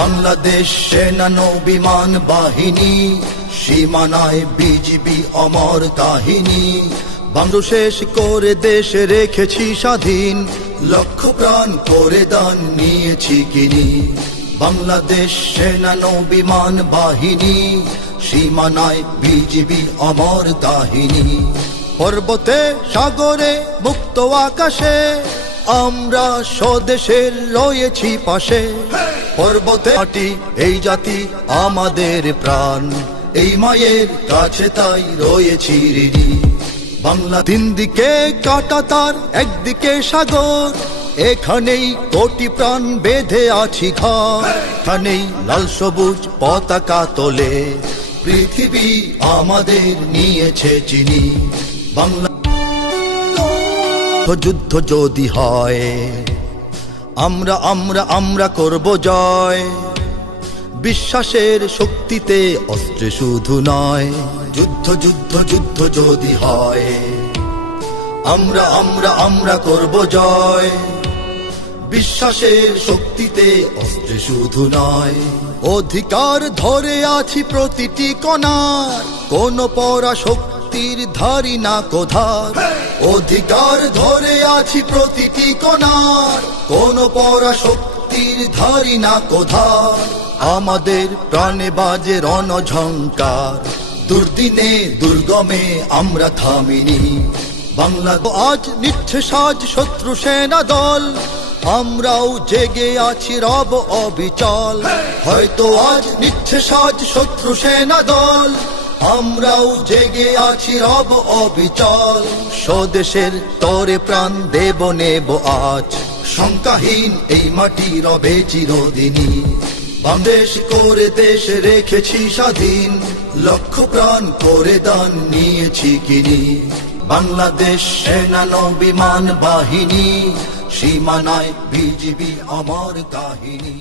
বাংলাদেশ সেনা নৌ বিমান বাহিনী, সীমানায় বিজিবি অমর কাহিনী। বাংলা শেষ করে দেশ রেখেছি স্বাধীন, লক্ষ প্রাণ করে দান নিয়েছি কিনি। বাংলাদেশ সেনা নৌ বিমান বাহিনী, সীমানায় বিজিবি অমর কাহিনী। পর্বতে সাগরে মুক্ত আকাশে আমরা স্বদেশের রয়েছি পাশে। পর্বতে মাটি এই জাতি আমাদের প্রাণ, এই মায়ের কাছে তাই রয়েছি ঋণী। বাংলা তিন দিকে কাঁটা তার, একদিকে সাগর, এখানেই কোটি প্রাণ বেঁধে আছি ঘর। এখানেই লাল সবুজ পতাকা তোলে, পৃথিবী আমাদের নিয়েছে চিনি। বাংলা যুদ্ধ যদি হয়, আমরা আমরা আমরা করব জয়। বিশ্বাসের শক্তিতে অস্ত্রে শুধু নয়, যুদ্ধ যুদ্ধ যুদ্ধ যদি হয়, আমরা আমরা আমরা করব জয়। বিশ্বাসের শক্তিতে অস্ত্রে শুধু নয়, অধিকার ধরে আছি প্রতিটি কণার, কোন পরাশক্তির ধারি না কোধার। অধিকার ধরে আছি প্রতিটি কণার, কোন পরাশক্তির ধারি না কোধার। আমাদের প্রাণে বাজে রণঝঙ্কার, দুর্দিনে দুর্গমে আমরা থামিনি। বাংলা আজ নিচ্ছে সাজ শত্রু সেনা দল, আমরাও জেগে আছি রব অবিচল। হয়তো আজ নিচ্ছে সাজ শত্রু সেনা দল, আমরাও জেগে আছি রব অবিচল। স্বদেশের তরে প্রাণ দেব নেব আজ, শঙ্কাহীন এই মাটি রবে চিরদিনই। বাংলাদেশ করে দেশ রেখেছি স্বাধীন, লক্ষ প্রাণ করে দান নিয়েছি কিনি। বাংলাদেশ সেনা নৌ বিমান বাহিনী, সীমানায় বিজিবি অমর কাহিনী।